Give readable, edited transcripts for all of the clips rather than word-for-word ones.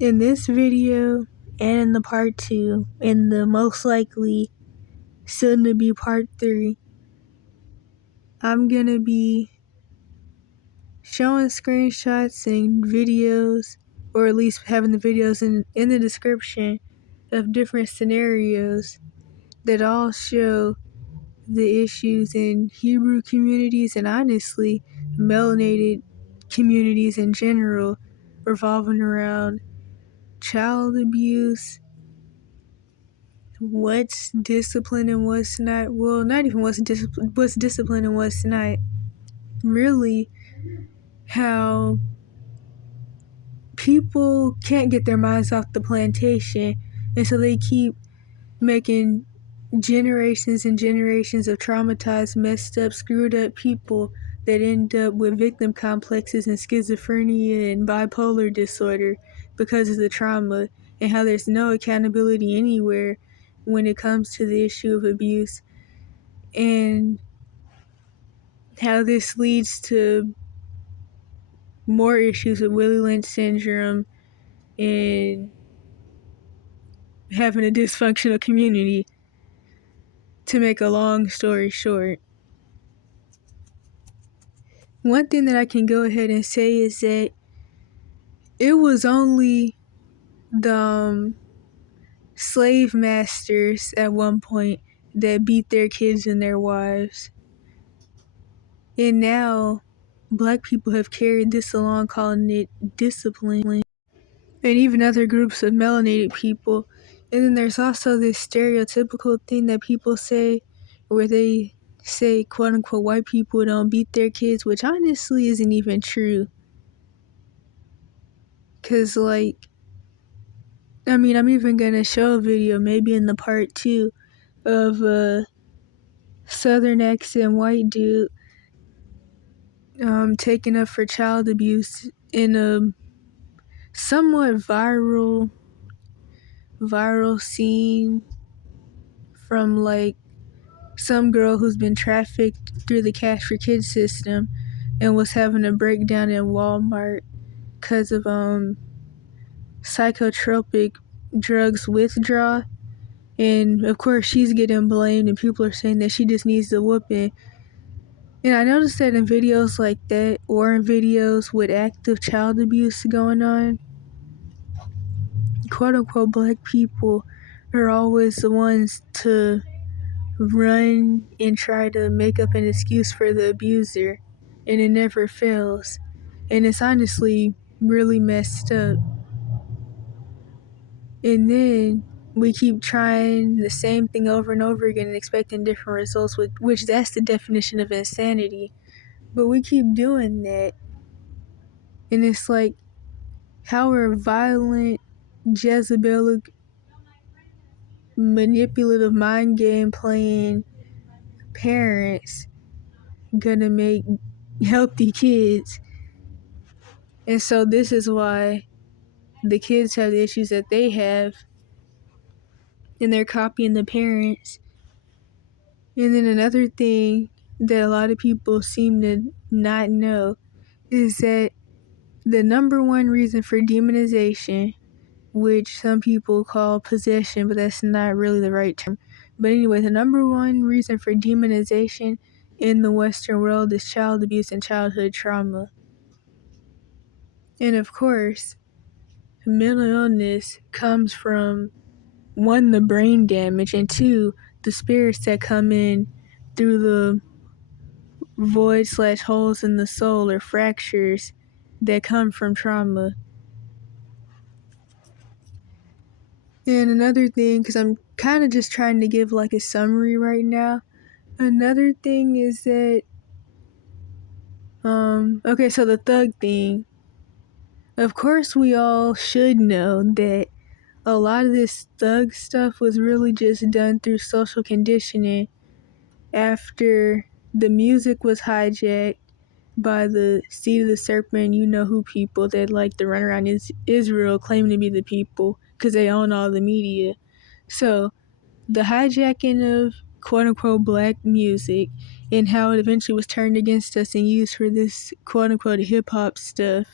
In this video and in the part 2 and the most likely soon to be part 3, I'm gonna be showing screenshots and videos, or at least having the videos in the description of different scenarios that all show the issues in Hebrew communities and honestly melanated communities in general, revolving around child abuse, what's discipline and what's not. Well, not even what's discipline and what's not. Really, how people can't get their minds off the plantation, and so they keep making generations and generations of traumatized, messed up, screwed up people that end up with victim complexes and schizophrenia and bipolar disorder because of the trauma, and how there's no accountability anywhere when it comes to the issue of abuse, and how this leads to more issues with Willie Lynch syndrome and having a dysfunctional community. To make a long story short, one thing that I can go ahead and say is that it was only the slave masters at one point that beat their kids and their wives. And now black people have carried this along, calling it discipline, and even other groups of melanated people. And then there's also this stereotypical thing that people say where they say, quote unquote, white people don't beat their kids, which honestly isn't even true. Because, like, I'm even gonna show a video, maybe in the part 2, of a southern accent white dude taken up for child abuse in a somewhat viral scene from, like, some girl who's been trafficked through the Cash for Kids system and was having a breakdown in Walmart because of psychotropic drugs withdrawal. And of course she's getting blamed and people are saying that she just needs the whooping. And I noticed that in videos like that, or in videos with active child abuse going on, quote unquote black people are always the ones to run and try to make up an excuse for the abuser, and it never fails. And it's honestly really messed up. And then we keep trying the same thing over and over again and expecting different results, which that's the definition of insanity. But we keep doing that. And it's like, how are violent, Jezebelic, manipulative mind game playing parents gonna make healthy kids? And so this is why the kids have the issues that they have, and they're copying the parents. And then another thing that a lot of people seem to not know is that the number one reason for demonization, which some people call possession, but that's not really the right term. But anyway, the number one reason for demonization in the Western world is child abuse and childhood trauma. And of course, mental illness comes from, one, the brain damage, and two, the spirits that come in through the void/holes in the soul, or fractures that come from trauma. And another thing, because I'm kind of just trying to give like a summary right now, another thing is that, okay, so the thug thing. Of course, we all should know that a lot of this thug stuff was really just done through social conditioning after the music was hijacked by the seed of the serpent, you know who people that like to run around Israel claiming to be the people because they own all the media. So the hijacking of quote unquote black music and how it eventually was turned against us and used for this quote unquote hip hop stuff.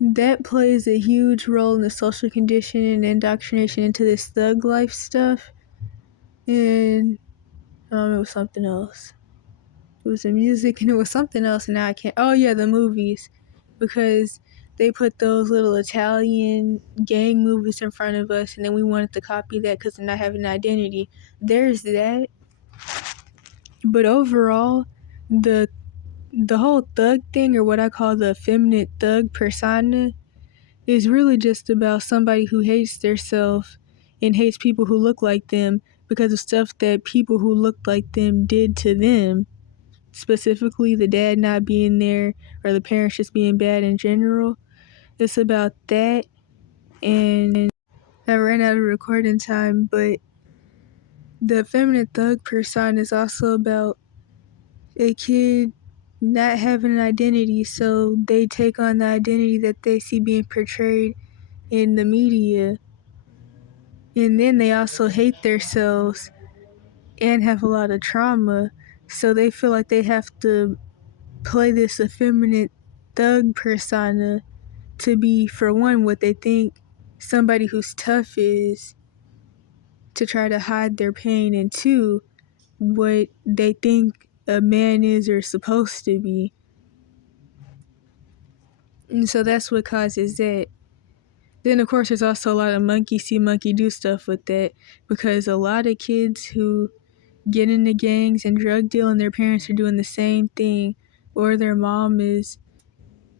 that plays a huge role in the social conditioning and indoctrination into this thug life stuff. And it was something else. It was the music and it was something else, and now I can't. Oh yeah, the movies, because they put those little Italian gang movies in front of us, and then we wanted to copy that because they're not having an identity. There's that, but overall, the whole thug thing, or what I call the effeminate thug persona, is really just about somebody who hates theirself and hates people who look like them because of stuff that people who looked like them did to them. Specifically, the dad not being there or the parents just being bad in general. It's about that, and I ran out of recording time, but the feminine thug persona is also about a kid not having an identity, so they take on the identity that they see being portrayed in the media. And then they also hate themselves and have a lot of trauma, so they feel like they have to play this effeminate thug persona to be, for one, what they think somebody who's tough is, to try to hide their pain, and two, what they think a man is or supposed to be. And so that's what causes that. Then, of course, there's also a lot of monkey see, monkey do stuff with that, because a lot of kids who get into gangs and drug deal and their parents are doing the same thing, or their mom is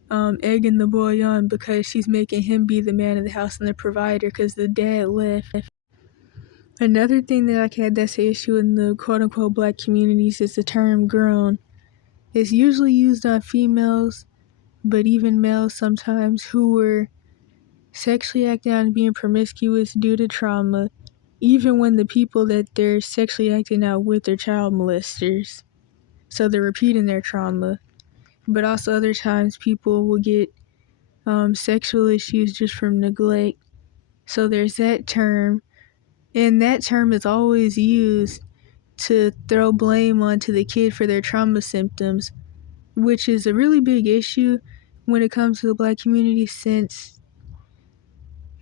egging the boy on because she's making him be the man of the house and the provider because the dad left. Another thing that I had that's an issue in the quote-unquote black communities is the term grown. It's usually used on females, but even males sometimes, who were sexually acting out and being promiscuous due to trauma, even when the people that they're sexually acting out with are child molesters. So they're repeating their trauma. But also other times people will get sexual issues just from neglect. So there's that term. And that term is always used to throw blame onto the kid for their trauma symptoms, which is a really big issue when it comes to the black community, since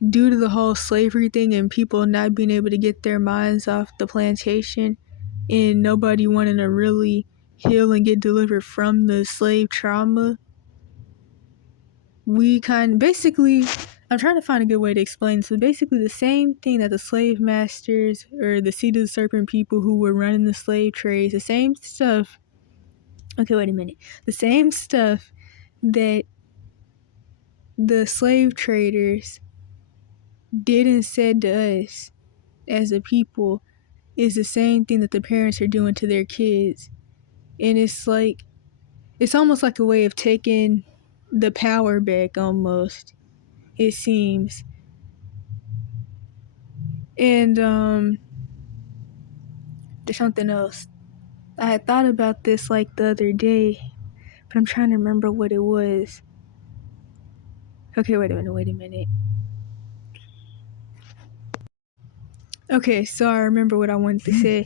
due to the whole slavery thing and people not being able to get their minds off the plantation and nobody wanting to really heal and get delivered from the slave trauma, we basically, I'm trying to find a good way to explain. So basically the same thing that the slave masters or the seed of the serpent people who were running the slave trades, the same stuff. Okay, wait a minute. The same stuff that the slave traders did and said to us as a people is the same thing that the parents are doing to their kids. And it's like, it's almost like a way of taking the power back almost, it seems. And there's something else. I had thought about this like the other day, but I'm trying to remember what it was. Okay, wait a minute. Okay, so I remember what I wanted to say.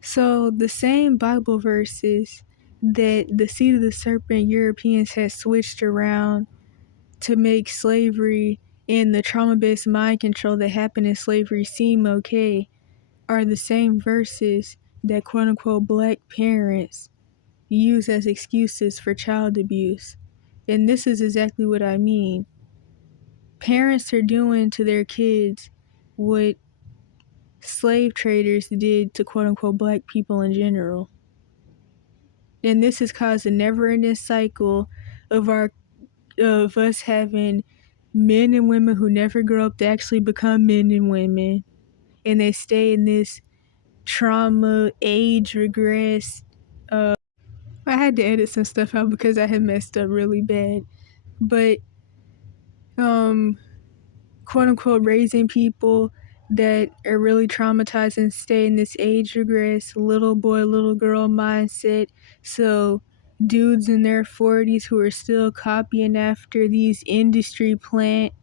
So the same Bible verses that the seed of the serpent Europeans had switched around to make slavery and the trauma-based mind control that happened in slavery seem okay are the same verses that quote-unquote black parents use as excuses for child abuse. And this is exactly what I mean. Parents are doing to their kids what slave traders did to quote-unquote black people in general. And this has caused a never-ending cycle of us having men and women who never grow up to actually become men and women, and they stay in this trauma, age regress. I had to edit some stuff out because I had messed up really bad. But quote unquote raising people that are really traumatized and stay in this age regress, little boy, little girl mindset. So dudes in their 40s who are still copying after these industry plant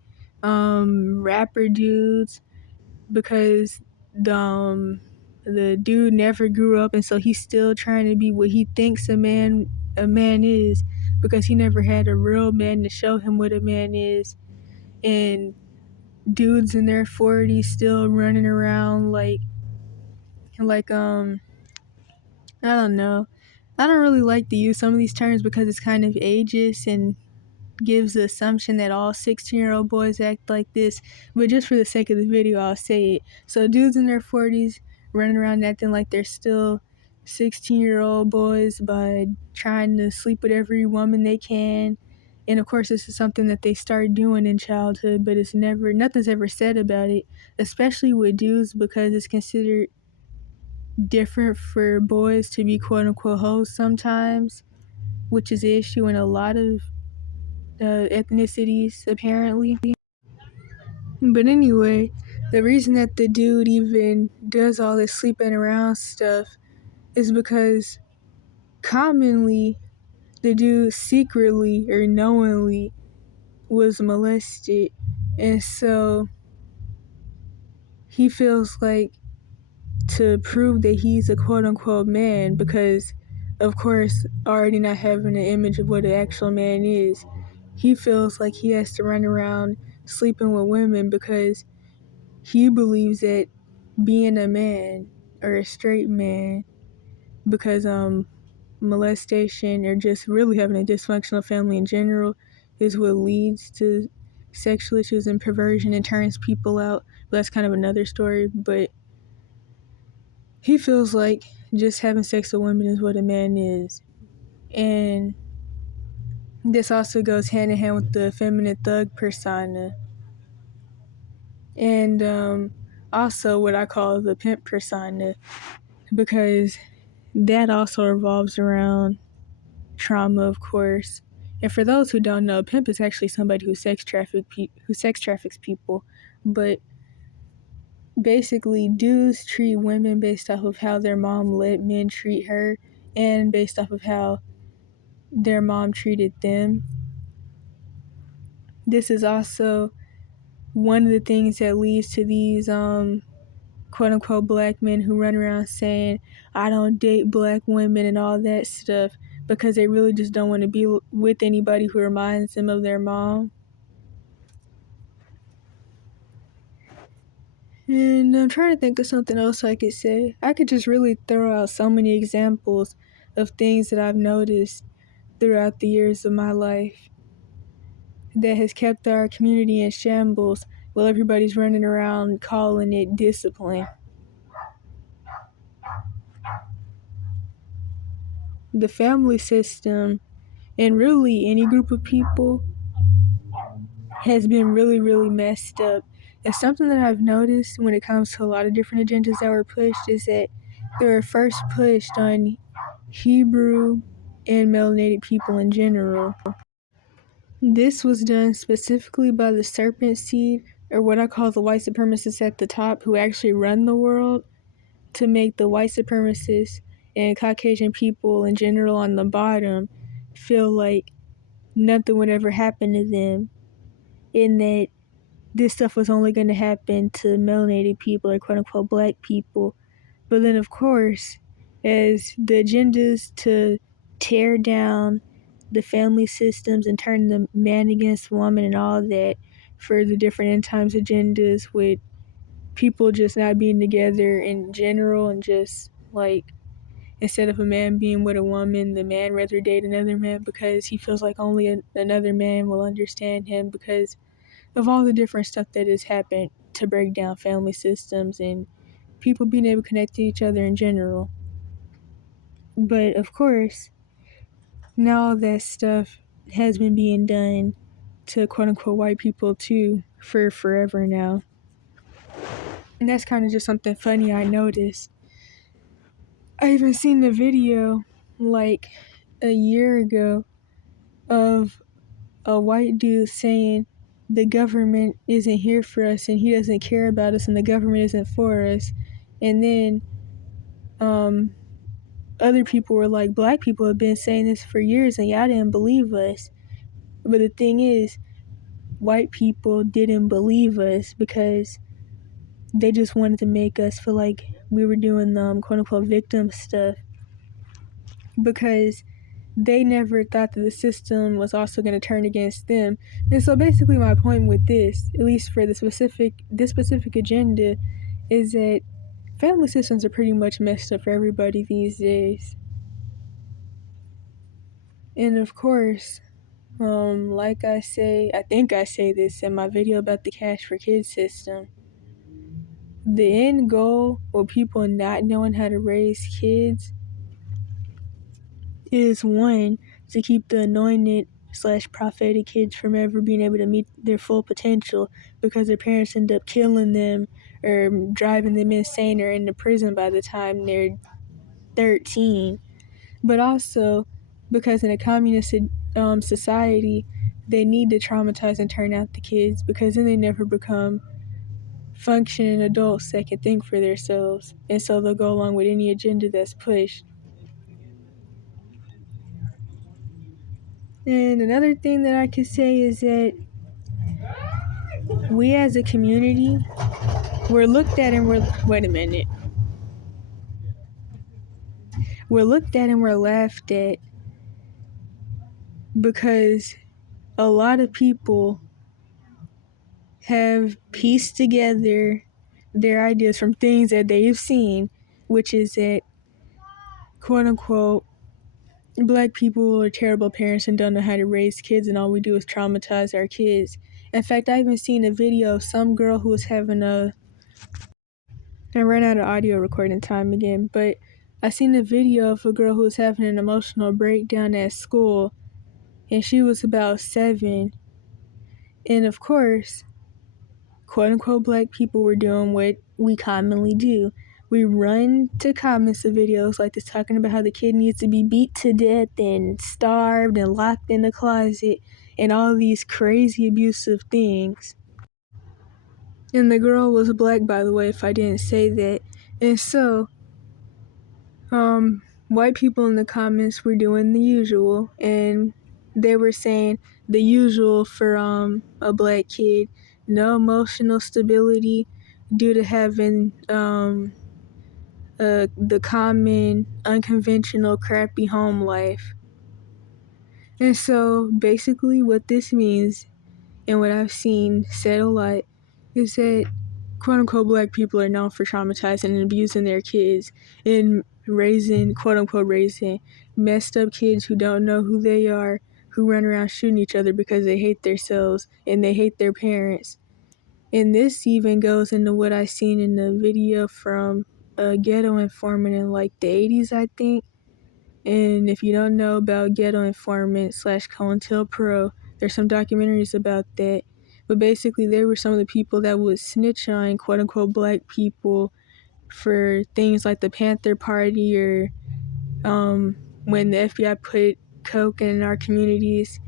rapper dudes because the dude never grew up, and so he's still trying to be what he thinks a man is. because he never had a real man to show him what a man is. And dudes in their 40s still running around like I don't know. I don't really like to use some of these terms because it's kind of ageist and gives the assumption that all 16-year-old boys act like this, but just for the sake of the video, I'll say it. So dudes in their 40s running around acting like they're still 16-year-old boys by trying to sleep with every woman they can. And of course, this is something that they start doing in childhood, but nothing's ever said about it, especially with dudes, because it's considered different for boys to be quote unquote hoes sometimes, which is an issue in a lot of ethnicities apparently. But anyway, the reason that the dude even does all this sleeping around stuff is because commonly the dude secretly or knowingly was molested, and so he feels like to prove that he's a quote unquote man, because of course already not having an image of what an actual man is, he feels like he has to run around sleeping with women because he believes that being a man or a straight man, because molestation or just really having a dysfunctional family in general is what leads to sexual issues and perversion and turns people out. But that's kind of another story. But he feels like just having sex with women is what a man is. And this also goes hand in hand with the feminine thug persona. And also what I call the pimp persona, because that also revolves around trauma, of course. And for those who don't know, a pimp is actually somebody who sex traffics people. But basically, dudes treat women based off of how their mom let men treat her, and based off of how their mom treated them. This is also one of the things that leads to these quote unquote black men who run around saying, I don't date black women and all that stuff, because they really just don't want to be with anybody who reminds them of their mom. And I'm trying to think of something else I could say. I could just really throw out so many examples of things that I've noticed throughout the years of my life that has kept our community in shambles while everybody's running around calling it discipline. The family system, and really any group of people, has been really, really messed up. And something that I've noticed when it comes to a lot of different agendas that were pushed is that they were first pushed on Hebrew and melanated people in general. This was done specifically by the serpent seed, or what I call the white supremacists at the top, who actually run the world, to make the white supremacists and Caucasian people in general on the bottom feel like nothing would ever happen to them, in that this stuff was only going to happen to melanated people or quote unquote black people. But then, of course, as the agendas to tear down the family systems and turn the man against woman and all that for the different end times agendas, with people just not being together in general, and just like, instead of a man being with a woman, the man rather date another man because he feels like only another man will understand him, because of all the different stuff that has happened to break down family systems and people being able to connect to each other in general. But of course, now all that stuff has been being done to quote unquote white people too for forever now. And that's kind of just something funny I noticed. I even seen the video like a year ago of a white dude saying the government isn't here for us and he doesn't care about us and the government isn't for us. And then other people were like, black people have been saying this for years and y'all didn't believe us. But the thing is, white people didn't believe us because they just wanted to make us feel like we were doing quote unquote victim stuff. Because they never thought that the system was also going to turn against them. And so basically my point with this, at least for this specific agenda, is that family systems are pretty much messed up for everybody these days. And of course, like I think I say this in my video about the Cash for Kids system, the end goal with people not knowing how to raise kids is, one, to keep the anointed / prophetic kids from ever being able to meet their full potential because their parents end up killing them or driving them insane or into prison by the time they're 13. But also because in a communist society, they need to traumatize and turn out the kids because then they never become functioning adults that can think for themselves. And so they'll go along with any agenda that's pushed. And another thing that I could say is that we as a community, we're looked at and we're looked at and we're laughed at because a lot of people have pieced together their ideas from things that they've seen, which is that, quote unquote, Black people are terrible parents and don't know how to raise kids, and all we do is traumatize our kids. In fact, I even seen a video of some girl who was having I ran out of audio recording time again, but I seen a video of a girl who was having an emotional breakdown at school, and she was about 7. And of course, quote unquote Black people were doing what we commonly do. We run to comments of videos like this talking about how the kid needs to be beat to death and starved and locked in the closet and all these crazy abusive things. And the girl was Black, by the way, if I didn't say that. And so, white people in the comments were doing the usual, and they were saying the usual for a Black kid: no emotional stability due to having the common unconventional crappy home life. And so basically what this means, and what I've seen said a lot, is that quote unquote Black people are known for traumatizing and abusing their kids and raising, quote unquote raising, messed up kids who don't know who they are, who run around shooting each other because they hate themselves and they hate their parents. And this even goes into what I seen in the video from a ghetto informant in like the 80s, I think. And if you don't know about ghetto informant / COINTELPRO, there's some documentaries about that. But basically, they were some of the people that would snitch on quote unquote Black people for things like the Panther Party or when the FBI put coke in our communities.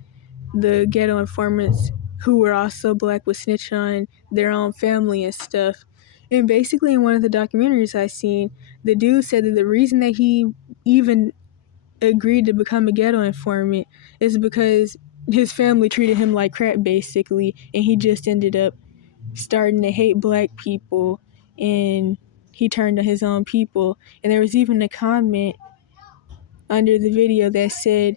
The ghetto informants who were also Black would snitch on their own family and stuff. And basically in one of the documentaries I seen, the dude said that the reason that he even agreed to become a ghetto informant is because his family treated him like crap basically, and he just ended up starting to hate Black people, and he turned on his own people. And there was even a comment under the video that said,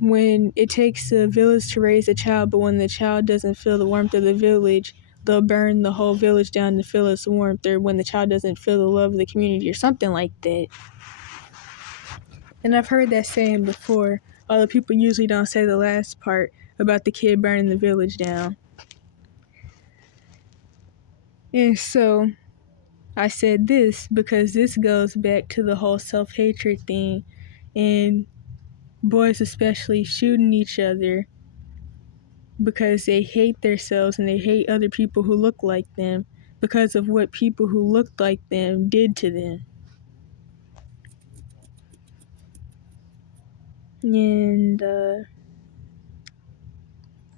when it takes a village to raise a child, but when the child doesn't feel the warmth of the village, they'll burn the whole village down to feel its warmth, or when the child doesn't feel the love of the community, or something like that. And I've heard that saying before, although people usually don't say the last part about the kid burning the village down. And so I said this because this goes back to the whole self-hatred thing, and boys especially shooting each other because they hate themselves and they hate other people who look like them because of what people who looked like them did to them. And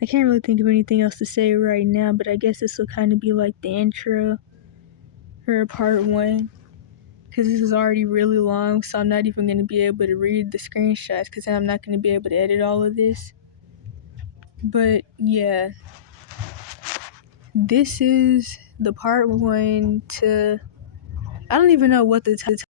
I can't really think of anything else to say right now, but I guess this will kind of be like the intro or part 1, because this is already really long, so I'm not even going to be able to read the screenshots because I'm not going to be able to edit all of this. But yeah, this is the part 1 to, I don't even know what the